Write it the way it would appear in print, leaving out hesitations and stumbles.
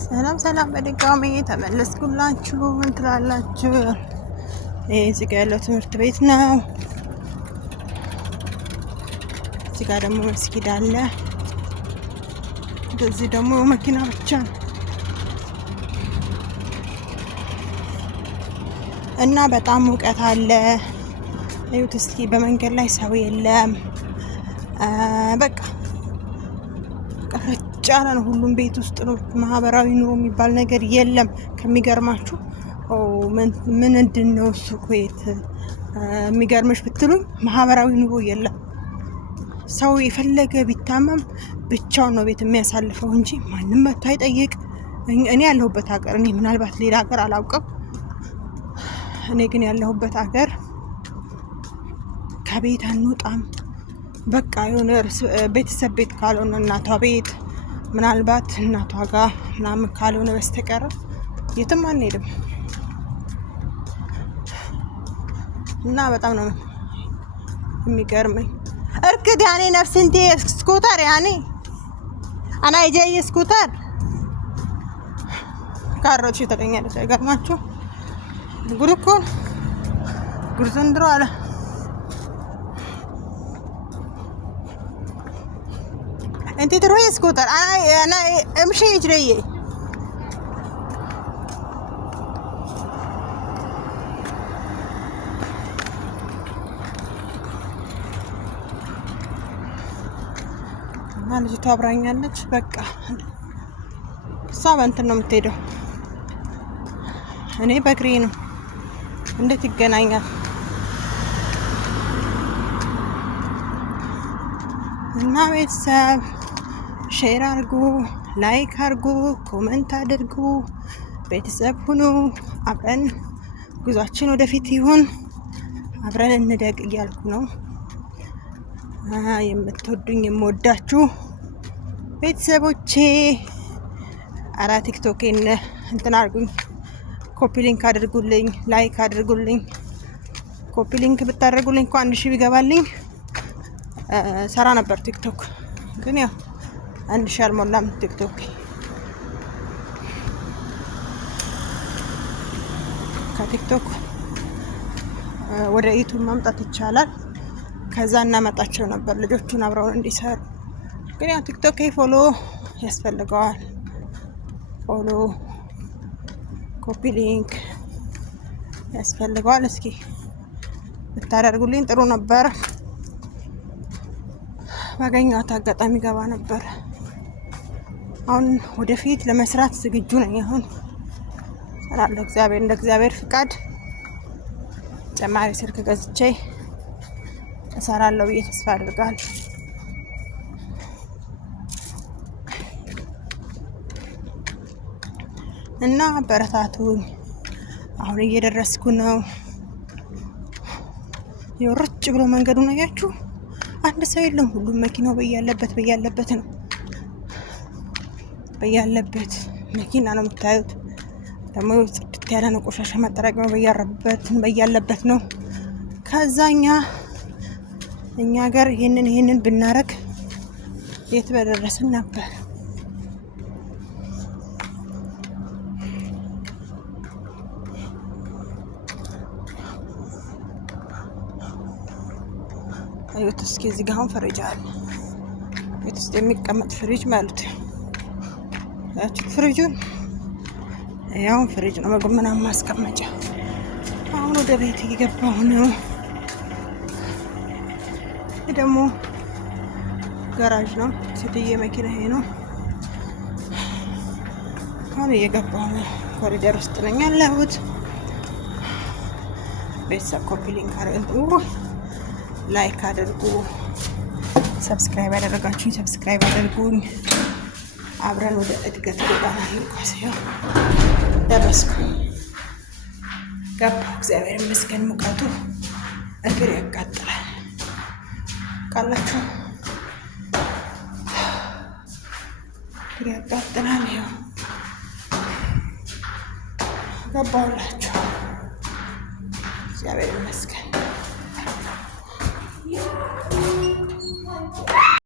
ሰላም በድጋሚ ተመለስኩላችሁ። ምን ትላላችሁ? እዚህ ጋር ያለው ትምህርት ቤት ነው። እዚህ ጋር ደግሞ መስጊድ አለ። እንደዚህ ደግሞ መኪና ብቻ ነው እና በጣም ሙቀት አለ። እዩት እስኪ፣ በመንገድ ላይ ሰው የለም። በቃ ጫና ነው። ሁሉም ቤት ውስጥ ነው። ማህበራዊ ኑሮ የሚባል ነገር የለም። ከሚገርማችሁ ምንድን ነው እሱ ኩዌት የሚገርምሽ ብትሉኝ ማህበራዊ ኑሮ የለም። ሰው የፈለገ ቢታመም ብቻውን ነው ቤት የሚያሳልፈው እንጂ ማንም መጥቶ አይጠይቅ። እኔ ያለሁበት ሀገር፣ እኔ ምናልባት ሌላ ሀገር አላውቅም። እኔ ግን ያለሁበት ሀገር ከቤት አንወጣም። በቃ የሆነ ቤተሰብ ቤት ካልሆነ እናቷ ቤት ምናልባት እናቷ ጋር ምናምን ካልሆነ በስተቀር የትም አንሄድም እና በጣም ነው የሚገርመኝ። እርግጥ ያኔ ነፍስንቴ ስኩተር ያኔ አና ይጀይ ስኩተር ካሮች ተገኛለች። አይገርማችሁ? ጉድ እኮ ጉድ ዘንድሮ አለ። انت تروحي سكوتر، انا امشي اجريه. እና ልጅቷ አብራኛለች። በቃ እሷ በእንትን ነው የምትሄደው፣ እኔ በእግሬ ነው። እንዴት ይገናኛል? እና ቤተሰብ ሼር አድርጉ፣ ላይክ አድርጉ፣ ኮሜንት አድርጉ፣ ቤተሰብ ሁኑ። አብረን ጉዟችን ወደፊት ይሁን፣ አብረን እንደግ እያልኩ ነው። የምትወዱኝ የምወዳችሁ ቤተሰቦቼ አራ ቲክቶኬን እንትን አድርጉኝ፣ ኮፒ ሊንክ አድርጉልኝ፣ ላይክ አድርጉልኝ። ኮፒ ሊንክ ብታደርጉልኝ እንኳን 1000 ቢገባልኝ ሰራ ነበር። ቲክቶክ ግን ያው 1000 አልሞላም። ቲክቶክ ከቲክቶክ ወደ ዩቲዩብ ማምጣት ይቻላል። ከዛ እናመጣቸው ነበር ልጆቹን አብረውን እንዲሰሩ። ግን ያው ቲክቶክ ፎሎ ያስፈልገዋል። ፎሎ ኮፒ ሊንክ ያስፈልገዋል። እስኪ ብታደርጉልኝ ጥሩ ነበር። ባገኘኋት አጋጣሚ ገባ ነበር። አሁን ወደፊት ለመስራት ዝግጁ ነኝ። አሁን ሰራለሁ፣ እግዚአብሔር እንደ እግዚአብሔር ፍቃድ ተጨማሪ ስልክ ገዝቼ እሰራለሁ ብዬ ተስፋ አድርጋለሁ። እና በረታቱኝ። አሁን እየደረስኩ ነው። የወርጭ ብሎ መንገዱን አያችሁ? አንድ ሰው የለም። ሁሉም መኪናው በያለበት ነው። በያለበት መኪና ነው የምታዩት። ደግሞ ጽድት ያለ ነው። ቆሻሻ ማጠራቀሚያ በያለበት ነው። ከዛኛ እኛ ሀገር ይሄንን ብናረግ የት በደረስን ነበር። አዩት እስኪ፣ እዚህ ጋር አሁን ፍሪጅ አለ። ቤት ውስጥ የሚቀመጥ ፍሪጅ ማለት ነው። ያቺ ፍሪጁን ያው ፍሪጅ ነው፣ ምግብ ምናምን ማስቀመጫ። አሁን ወደ ቤት እየገባሁ ነው። ይሄ ደግሞ ጋራጅ ነው። ሴትዬ መኪና ይሄ ነው። አሁን እየገባሁ ነው። ኮሪደር ውስጥ ነኝ ያለሁት። ቤተሰብ ኮፒ ሊንክ አድርጉ፣ ላይክ አድርጉ፣ ሰብስክራይብ ያደረጋችሁኝ ሰብስክራይብ አድርጉኝ። አብረን ወደ እድገት ጎዳና እንጓዝ። ደረስኩ፣ ገባሁ። እግዚአብሔር ይመስገን። ሙቀቱ እግር ያቃጥላል። ቃላችሁ እግር ያቃጥላል። ይኸው ገባሁላችሁ። እግዚአብሔር ይመስገን።